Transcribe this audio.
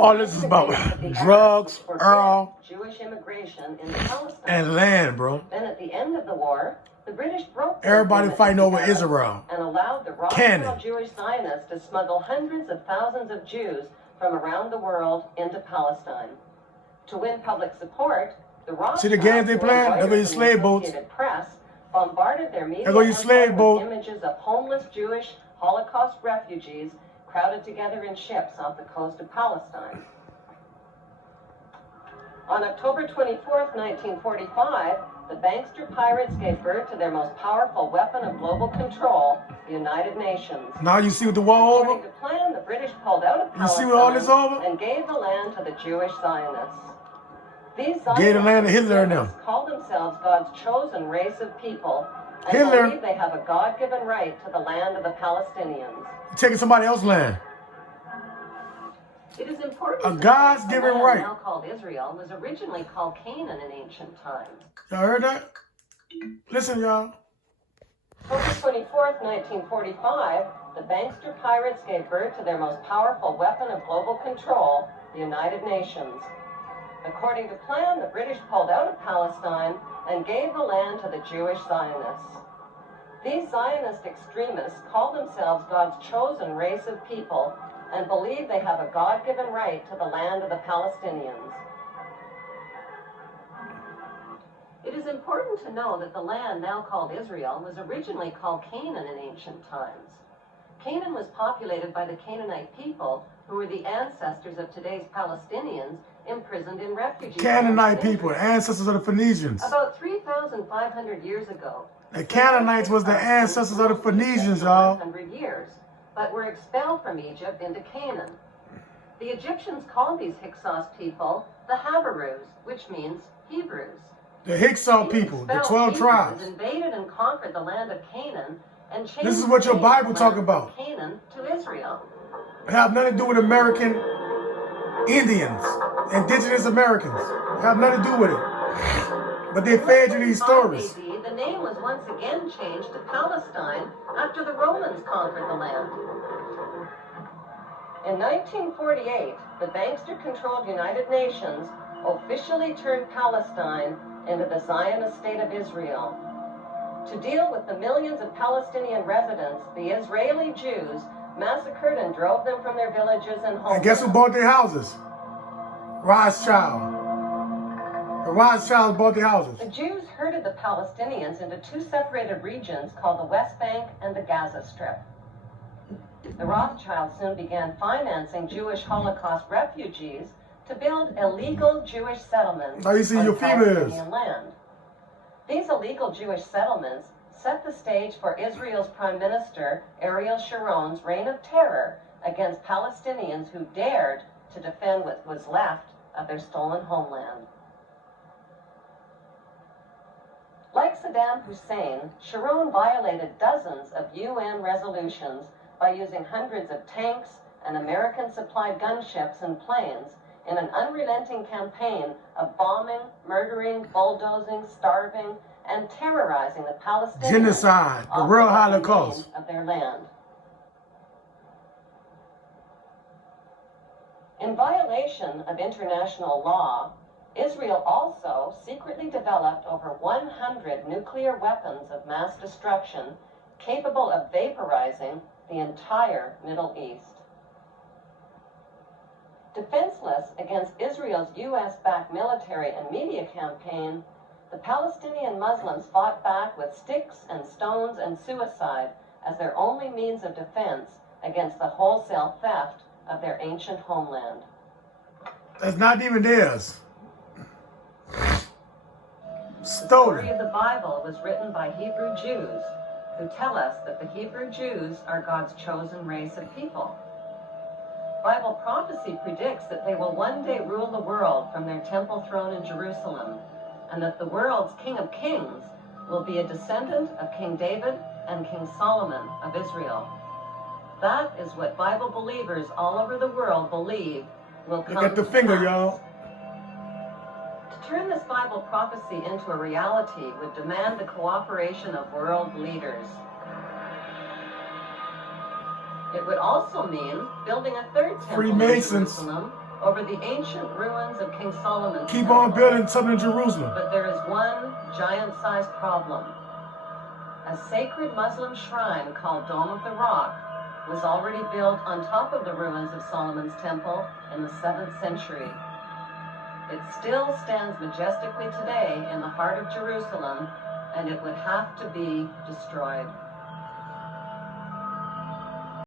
All this is about drugs, oil, Jewish immigration into Palestine. and land, bro. Then at the end of the war, the British broke everybody fighting over Israel. And allowed the Rothschild Jewish Zionists to smuggle hundreds of thousands of Jews from around the world into Palestine. To win public support, the Rothschilds, see the games they playing? They're going to slave boats. Press bombarded their media with images of homeless Jewish Holocaust refugees crowded together in ships off the coast of Palestine. On October 24th, 1945, the Bankster pirates gave birth to their most powerful weapon of global control, the United Nations. Now you see what the war over? According to plan, the British pulled out of Palestine you see what all this over? and gave the land to the Jewish Zionists. These gave the land to Hitler and them. Call themselves God's chosen race of people and believe they have a God-given right to the land of the Palestinians. Taking somebody else's land. It is important a God's given right. Now called Israel was originally called Canaan in ancient times. Y'all heard that? Listen, y'all. October 24th, 1945, the Bankster pirates gave birth to their most powerful weapon of global control, the United Nations. According to plan, the British pulled out of Palestine and gave the land to the Jewish Zionists. These Zionist extremists call themselves God's chosen race of people and believe they have a God-given right to the land of the Palestinians. It is important to know that the land now called Israel was originally called Canaan in ancient times. Canaan was populated by the Canaanite people, who were the ancestors of today's Palestinians imprisoned in refugee camps. Canaanite people, ancestors of the Phoenicians. About 3,500 years ago. The Canaanites was the ancestors of the Phoenicians, y'all. 100 years, but were expelled from Egypt into Canaan. The Egyptians called these Hyksos people the Habarus, which means Hebrews. The Hyksos people, the 12 tribes. Invaded and conquered the land of Canaan and changed. This is what your Bible talk about. Canaan to Israel. It have nothing to do with American Indians, indigenous Americans. It have nothing to do with it. But they fed you these stories. The name was once again changed to Palestine after the Romans conquered the land. In 1948, the Bankster-controlled United Nations officially turned Palestine into the Zionist state of Israel. To deal with the millions of Palestinian residents, the Israeli Jews massacred and drove them from their villages and homes. And guess who bought their houses? Rothschild. The Rothschilds bought their houses. The Jews herded the Palestinians into two separated regions called the West Bank and the Gaza Strip. The Rothschilds soon began financing Jewish Holocaust refugees to build illegal Jewish settlements now you see on your Palestinian land. These illegal Jewish settlements set the stage for Israel's Prime Minister Ariel Sharon's reign of terror against Palestinians who dared to defend what was left of their stolen homeland. Like Saddam Hussein, Sharon violated dozens of UN resolutions by using hundreds of tanks and American-supplied gunships and planes in an unrelenting campaign of bombing, murdering, bulldozing, starving, and terrorizing the Palestinians. Genocide, the real Holocaust of their land. In violation of international law, Israel also secretly developed over 100 nuclear weapons of mass destruction capable of vaporizing the entire Middle East. Defenseless against Israel's U.S.-backed military and media campaign, the Palestinian Muslims fought back with sticks and stones and suicide as their only means of defense against the wholesale theft of their ancient homeland. That's not even theirs. The Stolen. story of the Bible was written by Hebrew Jews who tell us that the Hebrew Jews are God's chosen race of people. Bible prophecy predicts that they will one day rule the world from their temple throne in Jerusalem, and that the world's King of Kings will be a descendant of King David and King Solomon of Israel. That is what Bible believers all over the world believe will come. Look at the finger, y'all. To turn this Bible prophecy into a reality would demand the cooperation of world leaders. It would also mean building a third temple in Freemasons. Jerusalem over the ancient ruins of King Solomon's Keep temple. on building something in Jerusalem. But there is one giant-sized problem. A sacred Muslim shrine called Dome of the Rock was already built on top of the ruins of Solomon's temple in the 7th century. It still stands majestically today in the heart of Jerusalem, and it would have to be destroyed.